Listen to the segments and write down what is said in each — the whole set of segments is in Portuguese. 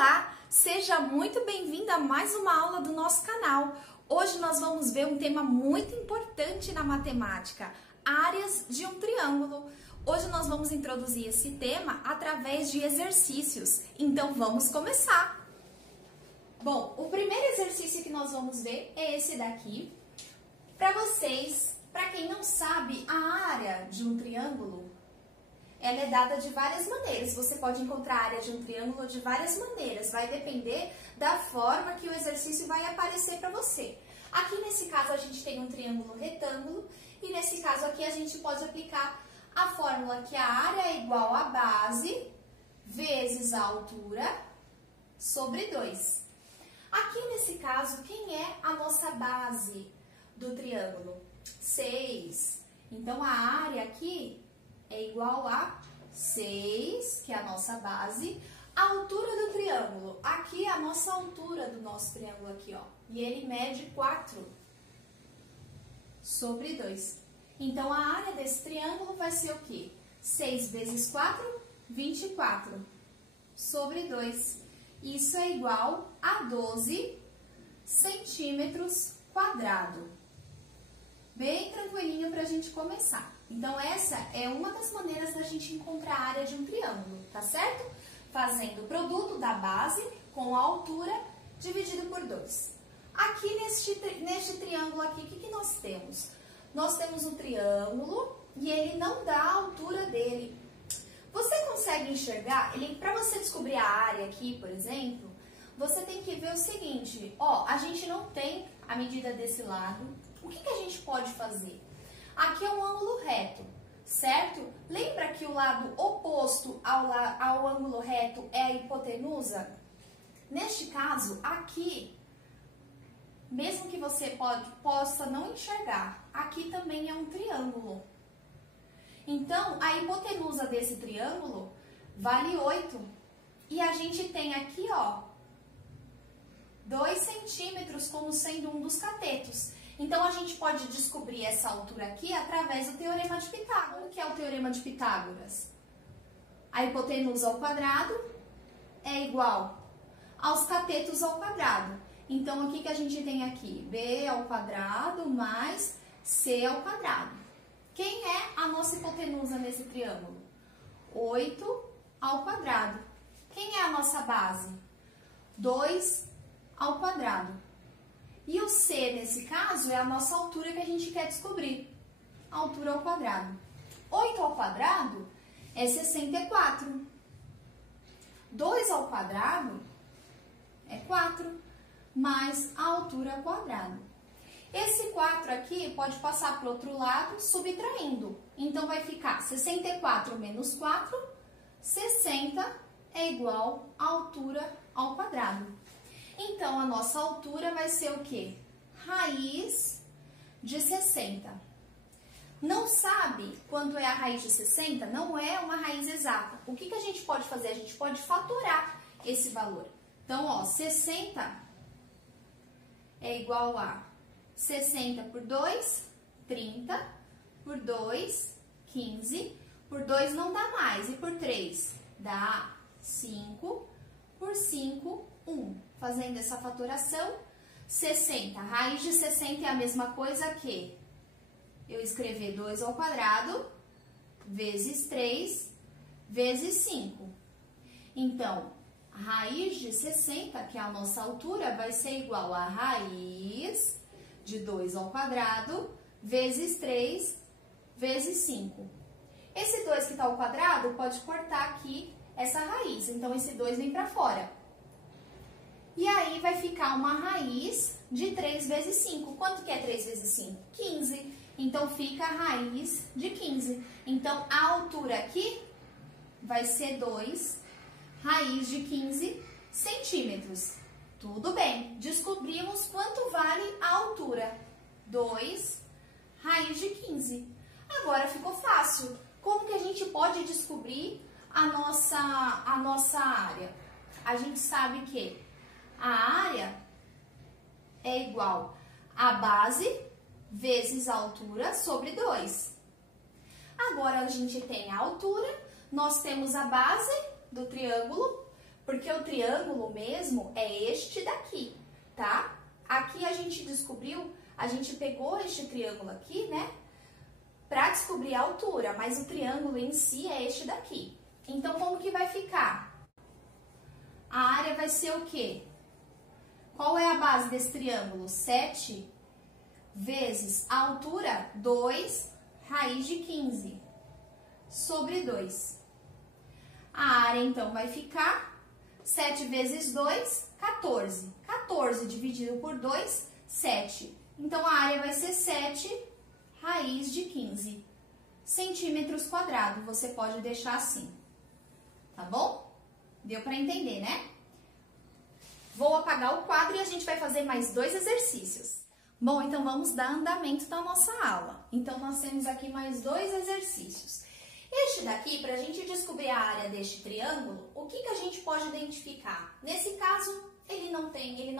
Olá, seja muito bem-vindo a mais uma aula do nosso canal. Hoje nós vamos ver um tema muito importante na matemática, áreas de um triângulo. Hoje nós vamos introduzir esse tema através de exercícios, então vamos começar. Bom, o primeiro exercício que nós vamos ver é esse daqui. Para vocês, para quem não sabe, a área de um triângulo ela é dada de várias maneiras. Você pode encontrar a área de um triângulo de várias maneiras. Vai depender da forma que o exercício vai aparecer para você. Aqui nesse caso a gente tem um triângulo retângulo e nesse caso aqui a gente pode aplicar a fórmula que a área é igual a base vezes a altura sobre 2. Aqui nesse caso, quem é a nossa base do triângulo? 6. Então a área aqui é igual a 6, que é a nossa base. A altura do triângulo, aqui é a nossa altura do nosso triângulo aqui, ó. E ele mede 4 sobre 2. Então, a área desse triângulo vai ser o quê? 6 vezes 4, 24 sobre 2. Isso é igual a 12 centímetros quadrados. Bem tranquilinho para a gente começar. Então, essa é uma das maneiras da gente encontrar a área de um triângulo, tá certo? Fazendo o produto da base com a altura dividido por 2. Aqui neste triângulo aqui, o que nós temos? Nós temos um triângulo e ele não dá a altura dele. Você consegue enxergar? Para você descobrir a área aqui, por exemplo, você tem que ver o seguinte, ó, a gente não tem a medida desse lado. O que a gente pode fazer? Aqui é um ângulo reto, certo? Lembra que o lado oposto ao ângulo reto é a hipotenusa? Neste caso, aqui, mesmo que você possa não enxergar, aqui também é um triângulo. Então, a hipotenusa desse triângulo vale 8. E a gente tem aqui, ó, 2 centímetros como sendo um dos catetos. Então, a gente pode descobrir essa altura aqui através do Teorema de Pitágoras. O que é o Teorema de Pitágoras? A hipotenusa ao quadrado é igual aos catetos ao quadrado. Então, o que a gente tem aqui? B ao quadrado mais C ao quadrado. Quem é a nossa hipotenusa nesse triângulo? 8 ao quadrado. Quem é a nossa base? 2 ao quadrado. E o C, nesse caso, é a nossa altura que a gente quer descobrir. Altura ao quadrado. 8 ao quadrado é 64. 2 ao quadrado é 4, mais a altura ao quadrado. Esse 4 aqui pode passar para o outro lado, subtraindo. Então, vai ficar 64 menos 4, 60 é igual à altura ao quadrado. Então, a nossa altura vai ser o quê? Raiz de 60. Não sabe quanto é a raiz de 60? Não é uma raiz exata. O que a gente pode fazer? A gente pode fatorar esse valor. Então, ó, 60 é igual a 60 por 2, 30, por 2, 15, por 2 não dá mais, e por 3 dá 5, por 5, 1. Fazendo essa fatoração, 60. Raiz de 60 é a mesma coisa que eu escrever 2 ao quadrado vezes 3 vezes 5. Então, a raiz de 60, que é a nossa altura, vai ser igual a raiz de 2 ao quadrado vezes 3 vezes 5. Esse 2 que está ao quadrado pode cortar aqui essa raiz, então esse 2 vem para fora. E aí vai ficar uma raiz de 3 vezes 5. Quanto que é 3 vezes 5? 15. Então, fica a raiz de 15. Então, a altura aqui vai ser 2, raiz de 15 centímetros. Tudo bem. Descobrimos quanto vale a altura. 2, raiz de 15. Agora, ficou fácil. Como que a gente pode descobrir a nossa área? A gente sabe que a área é igual a base vezes a altura sobre 2. Agora, a gente tem a altura, nós temos a base do triângulo, Porque o triângulo mesmo é este daqui, tá? Aqui a gente descobriu, a gente pegou este triângulo aqui, né? Para descobrir a altura, mas o triângulo em si é este daqui. Então, como que vai ficar? A área vai ser o quê? Qual é a base desse triângulo? 7 vezes a altura, 2 raiz de 15, sobre 2. A área, então, vai ficar 7 vezes 2, 14. 14 dividido por 2, 7. Então, a área vai ser 7 raiz de 15 centímetros quadrados. Você pode deixar assim, tá bom? Deu para entender, né? Vou apagar o quadro e a gente vai fazer mais 2 exercícios. Bom, então vamos dar andamento na nossa aula. Então, nós temos aqui mais 2 exercícios. Este daqui, para a gente descobrir a área deste triângulo, o que a gente pode identificar? Nesse caso, ele não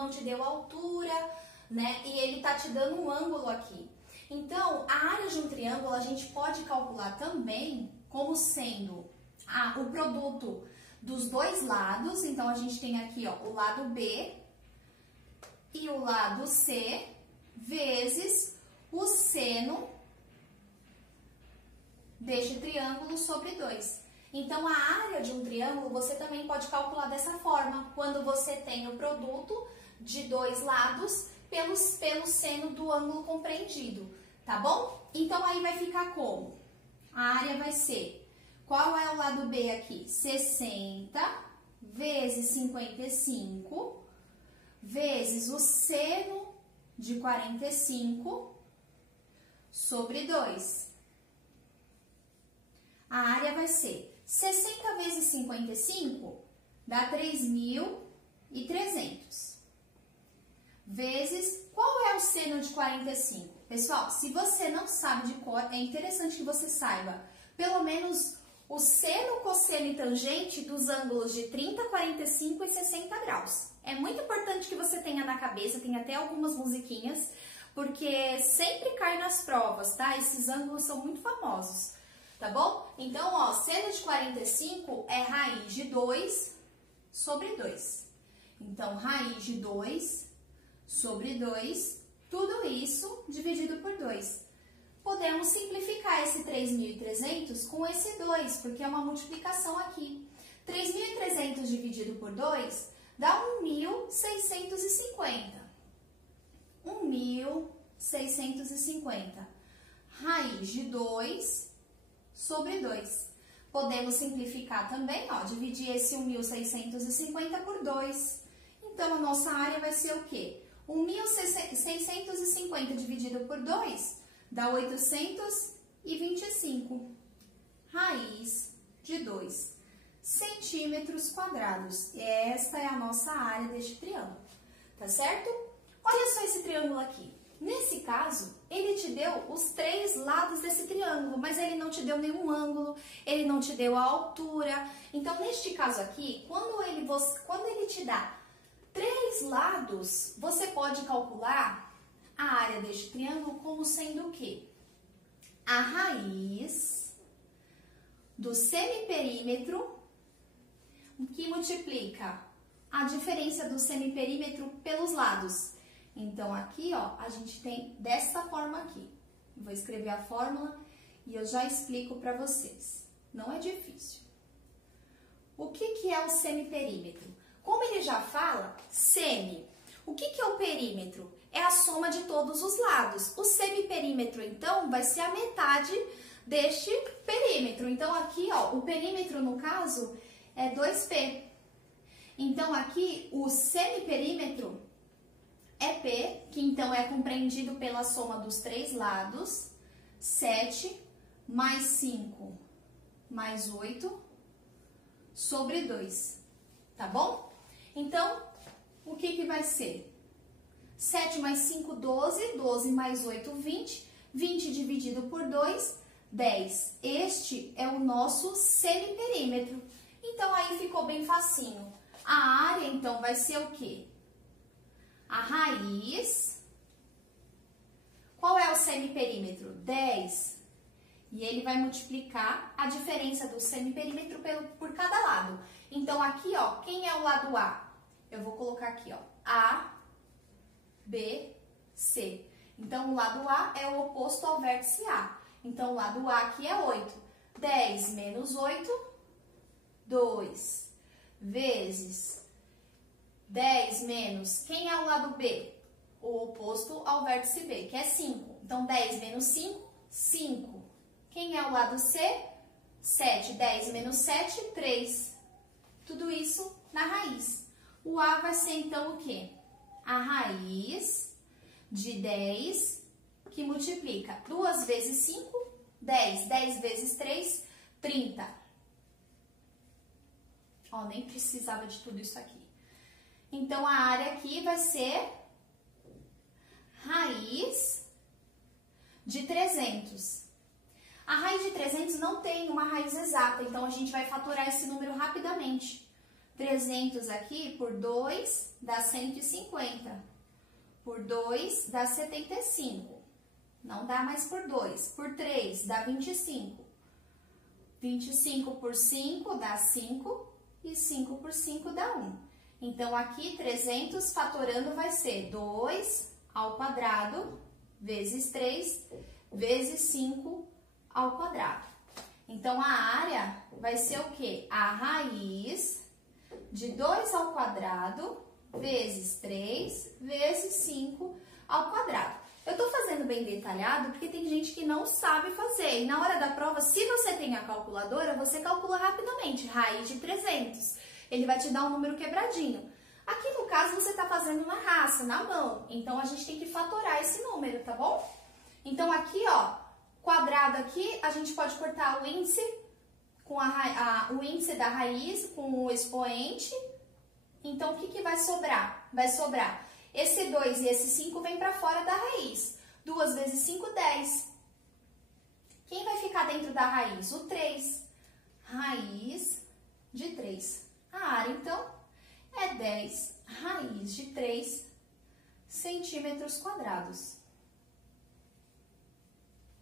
te deu altura, né? E ele tá te dando um ângulo aqui. Então, a área de um triângulo a gente pode calcular também como sendo o produto dos dois lados. Então, a gente tem aqui, ó, o lado B e o lado C vezes o seno deste triângulo sobre 2. Então, a área de um triângulo você também pode calcular dessa forma, quando você tem o produto de dois lados pelo seno do ângulo compreendido, tá bom? Então, aí vai ficar como? A área vai ser, qual é o lado B aqui? 60 vezes 55 vezes o seno de 45 sobre 2. A área vai ser 60 vezes 55 dá 3.300. Vezes, qual é o seno de 45? Pessoal, se você não sabe de cor, é interessante que você saiba pelo menos o seno, cosseno e tangente dos ângulos de 30, 45 e 60 graus. É muito importante que você tenha na cabeça, tem até algumas musiquinhas, porque sempre cai nas provas, tá? Esses ângulos são muito famosos. Tá bom? Então, ó, seno de 45 é raiz de 2 sobre 2. Então, raiz de 2 sobre 2, tudo isso dividido por 2. Podemos simplificar esse 3.300 com esse 2, porque é uma multiplicação aqui. 3.300 dividido por 2 dá 1.650. 1.650. Raiz de 2 sobre 2. Podemos simplificar também, ó, dividir esse 1.650 por 2. Então, a nossa área vai ser o quê? 1.650 dividido por 2 dá 825. Raiz de 2 centímetros quadrados. Esta é a nossa área deste triângulo, tá certo? Olha só esse triângulo aqui. Nesse caso, ele te deu os 3 lados desse triângulo, mas ele não te deu nenhum ângulo, ele não te deu a altura. Então, neste caso aqui, quando ele te dá 3 lados, você pode calcular a área deste triângulo como sendo o quê? A raiz do semiperímetro, que multiplica a diferença do semiperímetro pelos lados. Então, aqui, ó, a gente tem dessa forma aqui. Vou escrever a fórmula e eu já explico para vocês. Não é difícil. O que é o semiperímetro? Como ele já fala, semi. O que é o perímetro? É a soma de todos os lados. O semiperímetro, então, vai ser a metade deste perímetro. Então, aqui, ó, o perímetro, no caso, é 2P. Então, aqui, o semiperímetro é P, que então é compreendido pela soma dos 3 lados, 7 mais 5 mais 8 sobre 2, tá bom? Então, o que vai ser? 7 mais 5, 12, 12 mais 8, 20, 20 dividido por 2, 10. Este é o nosso semiperímetro. Então, aí ficou bem facinho. A área, então, vai ser o quê? A raiz, qual é o semiperímetro? 10. E ele vai multiplicar a diferença do semiperímetro por cada lado. Então, aqui, ó, quem é o lado A? Eu vou colocar aqui, ó, A, B, C. Então, o lado A é o oposto ao vértice A. Então, o lado A aqui é 8. 10 menos 8, 2, vezes 10 menos, quem é o lado B? O oposto ao vértice B, que é 5. Então, 10 menos 5, 5. Quem é o lado C? 7. 10 menos 7, 3. Tudo isso na raiz. O A vai ser, então, o quê? A raiz de 10, que multiplica 2 vezes 5, 10. 10 vezes 3, 30. Ó, nem precisava de tudo isso aqui. Então, a área aqui vai ser raiz de 300. A raiz de 300 não tem uma raiz exata, então a gente vai fatorar esse número rapidamente. 300 aqui por 2 dá 150. Por 2 dá 75. Não dá mais por 2. Por 3 dá 25. 25 por 5 dá 5. E 5 por 5 dá 1. Então, aqui 300 fatorando vai ser 2 ao quadrado vezes 3 vezes 5 ao quadrado. Então, a área vai ser o quê? A raiz de 2 ao quadrado vezes 3 vezes 5 ao quadrado. Eu tô fazendo bem detalhado porque tem gente que não sabe fazer. E na hora da prova, se você tem a calculadora, você calcula rapidamente. Raiz de 300. Ele vai te dar um número quebradinho. Aqui no caso, você tá fazendo na raça, na mão. Então, a gente tem que fatorar esse número, tá bom? Então, aqui, ó, quadrado aqui, a gente pode cortar o índice com o índice da raiz com o expoente. Então, o que que vai sobrar? Vai sobrar esse 2 e esse 5 vem para fora da raiz. 2 vezes 5, 10. Quem vai ficar dentro da raiz? O 3. Raiz de 3. A área, então, é 10 raiz de 3 centímetros quadrados.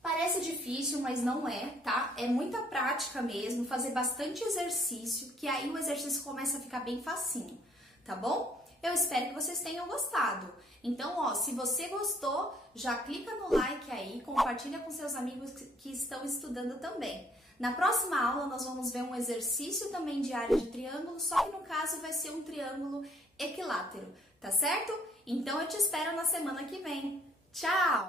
Parece difícil, mas não é, tá? É muita prática mesmo, fazer bastante exercício, que aí o exercício começa a ficar bem facinho, tá bom? Eu espero que vocês tenham gostado. Então, ó, se você gostou, já clica no like aí, compartilha com seus amigos que estão estudando também. Na próxima aula, nós vamos ver um exercício também de área de triângulo, só que no caso vai ser um triângulo equilátero, tá certo? Então, eu te espero na semana que vem. Tchau!